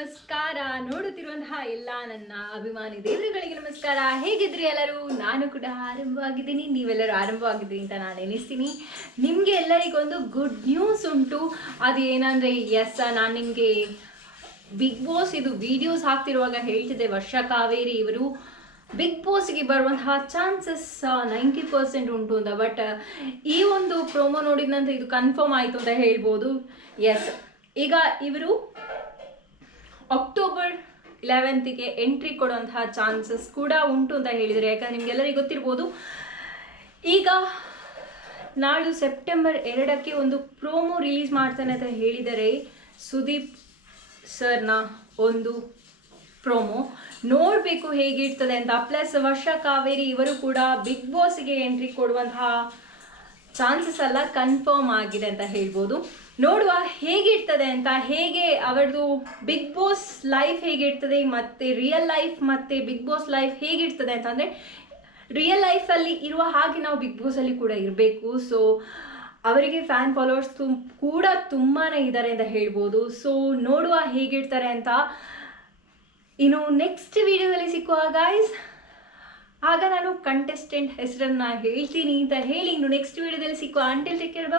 ನಮಸ್ಕಾರ. ನೋಡುತ್ತಿರುವಂತಹ ಎಲ್ಲ ನನ್ನ ಅಭಿಮಾನಿ ದೇವರುಗಳಿಗೆ ನಮಸ್ಕಾರ. ಹೇಗಿದ್ರಿ ಎಲ್ಲರೂ? ನಾನು ಕೂಡ ಆರಂಭವಾಗಿದ್ದೀನಿ. ನೀವೆಲ್ಲರೂ ಆರಂಭವಾಗಿದ್ದೀರಿ ಅಂತ ನಾನು ಎನಿಸ್ತೀನಿ ನಿಮಗೆ ಎಲ್ಲರಿಗೊಂದು ಗುಡ್ ನ್ಯೂಸ್ ಉಂಟು. ಅದು ಏನಂದರೆ ಎಸ್ ನಾನು ನಿಮಗೆ ಬಿಗ್ ಬಾಸ್ ಇದು ವಿಡಿಯೋಸ್ ಹಾಕ್ತಿರುವಾಗ ಹೇಳ್ತಿದ್ದೆ. ವರ್ಷ ಕಾವೇರಿ ಇವರು ಬಿಗ್ ಬಾಸ್ಗೆ ಬರುವಂತಹ ಚಾನ್ಸಸ್ ನೈಂಟಿ ಪರ್ಸೆಂಟ್ ಉಂಟು ಅಂತ. ಬಟ್ ಈ ಒಂದು ಪ್ರೋಮೋ ನೋಡಿದ ನಂತರ ಇದು ಕನ್ಫರ್ಮ್ ಆಯಿತು ಅಂತ ಹೇಳ್ಬೋದು. ಎಸ್ ಈಗ ಇವರು ಅಕ್ಟೋಬರ್ ಇಲೆವೆಂತಿಗೆ ಎಂಟ್ರಿ ಕೊಡುವಂತಹ ಚಾನ್ಸಸ್ ಕೂಡ ಉಂಟು ಅಂತ ಹೇಳಿದರೆ. ಯಾಕಂದ್ರೆ ನಿಮಗೆಲ್ಲರಿಗೂ ಗೊತ್ತಿರ್ಬೋದು. ಈಗ ನಾಳು ಸೆಪ್ಟೆಂಬರ್ ಎರಡಕ್ಕೆ ಒಂದು ಪ್ರೋಮೋ ರಿಲೀಸ್ ಮಾಡ್ತಾನೆ ಅಂತ ಹೇಳಿದರೆ ಸುದೀಪ್ ಸರ್ನ ಒಂದು ಪ್ರೋಮೋ ನೋಡಬೇಕು ಹೇಗಿರ್ತದೆ ಅಂತ. ಪ್ಲಸ್ ವರ್ಷ ಕಾವೇರಿ ಇವರು ಕೂಡ ಬಿಗ್ ಬಾಸ್ಗೆ ಎಂಟ್ರಿ ಕೊಡುವಂತಹ ಚಾನ್ಸಸ್ ಎಲ್ಲ ಕನ್ಫರ್ಮ್ ಆಗಿದೆ ಅಂತ ಹೇಳ್ಬೋದು. ನೋಡುವ ಹೇಗಿರ್ತದೆ ಅಂತ, ಹೇಗೆ ಅವರದು ಬಿಗ್ ಬಾಸ್ ಲೈಫ್ ಹೇಗಿರ್ತದೆ ಮತ್ತೆ ರಿಯಲ್ ಲೈಫ್ ಮತ್ತೆ ಬಿಗ್ ಬಾಸ್ ಲೈಫ್ ಹೇಗಿರ್ತದೆ ಅಂತಂದರೆ ರಿಯಲ್ ಲೈಫಲ್ಲಿ ಇರುವ ಹಾಗೆ ನಾವು ಬಿಗ್ ಬಾಸಲ್ಲಿ ಕೂಡ ಇರಬೇಕು. ಸೊ ಅವರಿಗೆ ಫ್ಯಾನ್ ಫಾಲೋವರ್ಸ್ ತುಂ ಕೂಡ ತುಂಬಾ ಇದ್ದಾರೆ ಅಂತ ಹೇಳ್ಬೋದು. ಸೊ ನೋಡುವ ಹೇಗಿರ್ತಾರೆ ಅಂತ ಇನ್ನು ನೆಕ್ಸ್ಟ್ ವಿಡಿಯೋದಲ್ಲಿ ಸಿಕ್ಕುವ ಗಾಯ್ಸ್ ಆಗ ನಾನು ಕಂಟೆಸ್ಟೆಂಟ್ ಹೆಸರನ್ನ ಹೇಳ್ತೀನಿ ಅಂತ ಹೇಳಿ ಇನ್ನು ನೆಕ್ಸ್ಟ್ ವಿಡಿಯೋದಲ್ಲಿ ಸಿಕ್ಕುವ ಅಂಟಿಲ್ ಟೇಕ್ ಕೇರ್